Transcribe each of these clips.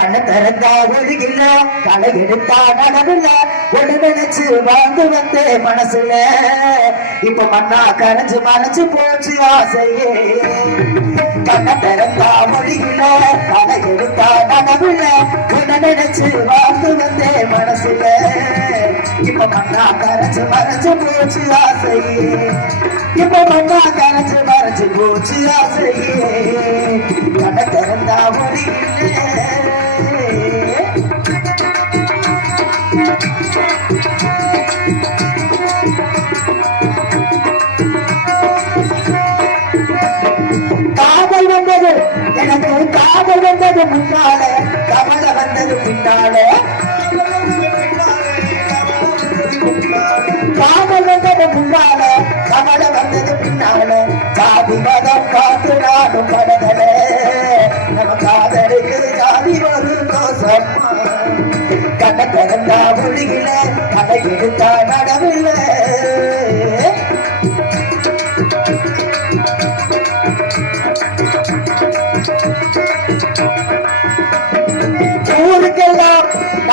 கண்ணை திறந்தா ஒழுகில்ல களை எடுத்தா நடவில்ல ஒண்ணு நினைச்சு வாழ்ந்து வந்தே மனசுல. இப்ப மண்ணா கரைஞ்சு மறைஞ்சு போச்சு ஆசையே. கண்ணை திறந்தா மொழிகில்ல களை எடுத்தா நடவில்ல ஒண்ணு நினைச்சு வாழ்ந்து வந்தே மனசுல. இப்ப மண்ணா கரைஞ்சு மறைஞ்சு போச்சு ஆசையே. இப்ப மண்ணா கரைஞ்சு மறைஞ்சு போச்சு ஆசையே. கண்ணை திறந்தா மொழிகில்ல காதல் வந்தது முன்னாலே கமல வந்தது முன்னாலே. காமல் வந்தது முன்னாலே கமல வந்தது பின்னாலே சாதி மதம் காத்து நாடும் படகளே நம்ம காதலுக்கு ஜாதி ஒரு தோசம்மா கண்ண திறந்தா மொழியில கடை எடுத்தா நடவில்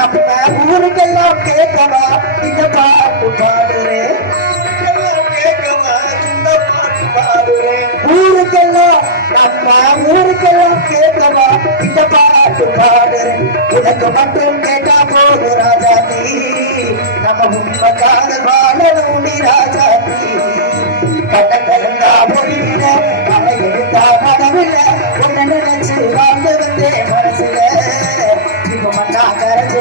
நம்ம ஊருக்கெல்லாம் கேட்கவா? இந்த பாட்டு பாடுறேன் ஊருக்கெல்லாம் நம்ம ஊருக்கெல்லாம் கேட்கவா? இந்த பாட்டு பாடுறேன் உனக்கு மட்டும் கேட்டா போது ராஜா நீ. நம்ம உண்மைக்காக வாழணும் நீ ராஜா நீ. கட்ட உன்னை நினைச்சு வாழ்ந்து வந்தேன் மனசுல. இப்ப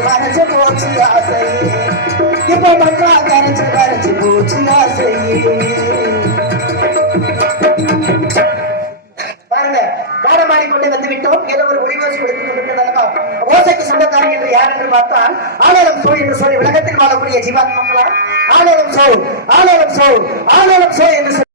மறைச்சு போச்சு ஆசை இப்ப மக்கா கரைச்சு மறைச்சு போச்சு ஆசை பாருங்க காரமாடி கொண்டு வந்து விட்டோம். ஏதோ ஒரு கொடுத்து கொண்டிருந்ததல்லவா ஓசைக்கு சொந்தக்காரன் என்று யார் என்று பார்த்தால் ஆலயம் சோ என்று சொல்லி உலகத்தில் வாழக்கூடிய ஜீவாத்மாக்களா ஆலயம் சோ ஆலயம் சோ ஆலயம் சோ என்று